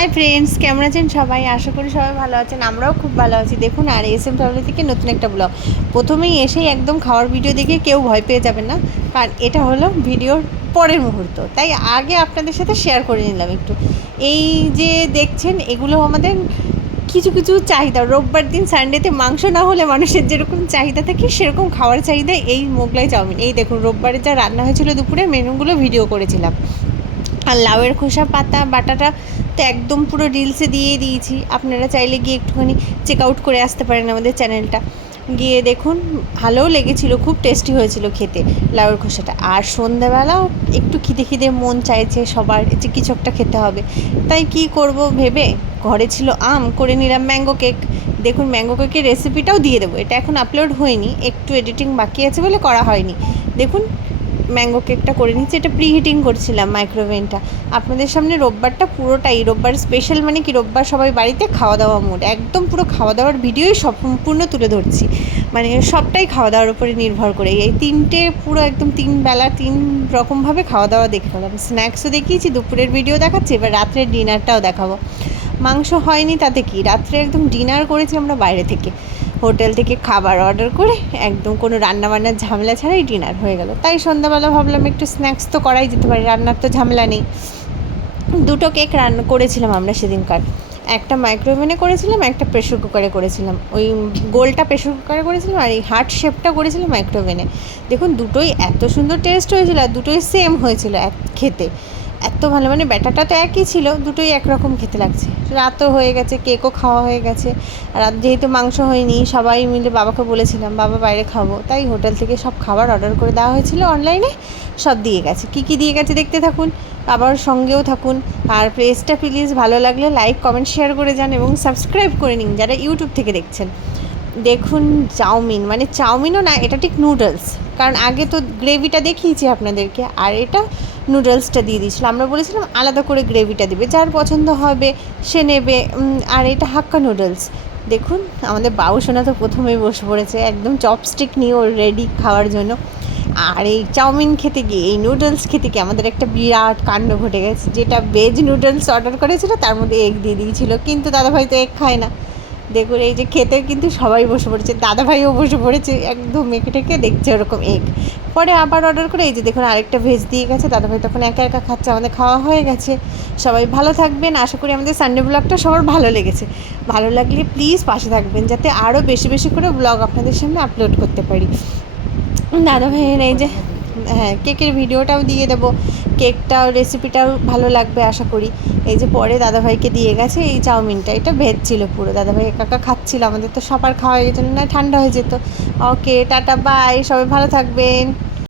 Hi friends, কেমন আছেন সবাই? আশা করি সবাই ভালো আছেন, আমরাও খুব ভালো আছি। দেখুন, আর এসএম ফ্যামিলি থেকে নতুন একটা ব্লগ। প্রথমেই এসেই একদম খাওয়ার ভিডিও দেখে কেউ ভয় পেয়ে যাবেন না, কারণ এটা হলো ভিডিওর পরের মুহূর্ত, তাই আগে আপনাদের সাথে শেয়ার করে নিলাম একটু। এই যে দেখছেন, এগুলো আমাদের কিছু কিছু চাহিদা। রোববার দিন সানডেতে মাংস না হলে মানুষের যেরকম চাহিদা থাকে, সেরকম খাওয়ার চাহিদা এই মোগলাই চাউমিন। এই দেখুন, রোববারে যা রান্না হয়েছিল দুপুরে, মেনুগুলো ভিডিও করেছিলাম। আর লাউয়ের খোসা পাতা বাটাটা তো একদম পুরো রিলসে দিয়ে দিয়েছি, আপনারা চাইলে গিয়ে একটুখানি চেক আউট করে আসতে পারেন আমাদের চ্যানেলটা। গিয়ে দেখুন, ভালোও লেগেছিলো, খুব টেস্টি হয়েছিল খেতে লাউয়ের খোসাটা। আর সন্ধ্যাবেলাও একটু খিদে খিদে মন চাইছে সবার, যে কিছু একটা খেতে হবে, তাই কি করব ভেবে ঘরে ছিল আম, করে নিলাম ম্যাঙ্গো কেক। দেখুন, ম্যাঙ্গো কেকের রেসিপিটাও দিয়ে দেবো, এটা এখন আপলোড হয়নি, একটু এডিটিং বাকি আছে বলে করা হয়নি। দেখুন, ম্যাঙ্গো কেকটা করে নিচ্ছি, এটা প্রি হিটিং করছিলাম মাইক্রোওভেনটা। আপনাদের সামনে রোববারটা পুরোটাই রোববার স্পেশাল, মানে কি রোববার সবাই বাড়িতে খাওয়া দাওয়া মুড, একদম পুরো খাওয়া দাওয়ার ভিডিওই সম্পূর্ণ তুলে ধরছি, মানে সবটাই খাওয়া দাওয়ার উপরে নির্ভর করে। এই তিনটে পুরো একদম 3 বেলা 3 রকমভাবে খাওয়া দাওয়া দেখে ফেলাম। স্ন্যাক্সও দেখিয়েছি, দুপুরের ভিডিও দেখাচ্ছি, এবার রাত্রের ডিনারটাও দেখাবো। মাংস হয়নি তাতে কি, রাত্রে একদম ডিনার করেছি আমরা বাইরে থেকে, হোটেল থেকে খাবার অর্ডার করে, একদম কোনো রান্নাবান্নার ঝামেলা ছাড়াই ডিনার হয়ে গেল। তাই সন্ধ্যাবেলা ভাবলাম একটু স্ন্যাক্স তো করাই যেতে পারে, রান্নার তো ঝামেলা নেই। দুটো কেক রান্না করেছিলাম আমরা সেদিনকার, একটা মাইক্রোওভেনে করেছিলাম, একটা প্রেশার কুকারে করেছিলাম। ওই গোলটা প্রেশার কুকারে করেছিলাম, আর এই হার্ট শেপটা করেছিলাম মাইক্রোওভেনে। দেখুন, দুটোই এত সুন্দর টেস্ট হয়েছিল, আর দুটোই সেম হয়েছিল খেতে, এত ভালো, মানে ব্যাটারটা তো একই ছিল, দুটোই একরকম খেতে লাগছে। রাতও হয়ে গেছে, কেকও খাওয়া হয়ে গেছে। আর যেহেতু মাংস হয়নি, সবাই মিলে বাবাকে বলেছিলাম বাবা বাইরে খাবো, তাই হোটেল থেকে সব খাবার অর্ডার করে দেওয়া হয়েছিল অনলাইনে, সব দিয়ে গেছে। কী কী দিয়ে গেছে দেখতে থাকুন, আবার সঙ্গেও থাকুন। আর পেজটা প্লিজ ভালো লাগলে লাইক কমেন্ট শেয়ার করে যান, এবং সাবস্ক্রাইব করে নিন যারা ইউটিউব থেকে দেখছেন। দেখুন, চাউমিন, মানে চাউমিনও না, এটা ঠিক নুডলস, কারণ আগে তো গ্রেভিটা দেখিয়েছি আপনাদেরকে, আর এটা নুডলসটা দিয়ে দিয়েছিলো। আমরা বলেছিলাম আলাদা করে গ্রেভিটা দেবে, যার পছন্দ হবে সে নেবে। আর এটা হাক্কা নুডলস। দেখুন, আমাদের বাবুসোনা তো প্রথমেই বসে পড়েছে, একদম চপস্টিক নিয়ে ওর রেডি খাওয়ার জন্য। আর এই চাউমিন খেতে গিয়ে, এই নুডলস খেতে গিয়ে আমাদের একটা বিরাট কাণ্ড ঘটে গেছে। যেটা ভেজ নুডলস অর্ডার করেছিল তার মধ্যে এগ দিয়ে দিয়েছিল, কিন্তু দাদাভাই তো এগ খায় না। দেখুন, এই যে খেতে কিন্তু সবাই বসে পড়েছে, দাদাভাইও বসে পড়েছে, একদম মেখে টেকে দেখছে ওরকম এগ। পরে আবার অর্ডার করে এই যে দেখুন আরেকটা ভেজ দিয়ে গেছে, দাদাভাই তখন একা একা খাচ্ছে, আমাদের খাওয়া হয়ে গেছে। সবাই ভালো থাকবেন, আশা করি আমাদের সানডে ব্লগটা সবার ভালো লেগেছে। ভালো লাগলে প্লিজ পাশে থাকবেন, যাতে আরও বেশি বেশি করে ব্লগ আপনাদের সামনে আপলোড করতে পারি। দাদাভাইয়ের এই যে, হ্যাঁ, কেকের ভিডিওটাও দিয়ে দেবো, কেকটাও রেসিপিটাও ভালো লাগবে আশা করি। এই যে পরে দাদাভাইকে দিয়ে গেছে এই চাউমিনটা, এটা ভেজ ছিল পুরো, দাদাভাই একা একা খাচ্ছিল, আমাদের তো সবার খাওয়া হয়ে যেত না, ঠান্ডা হয়ে যেত। ওকে, টাটা, বাই, সবাই ভালো থাকবেন।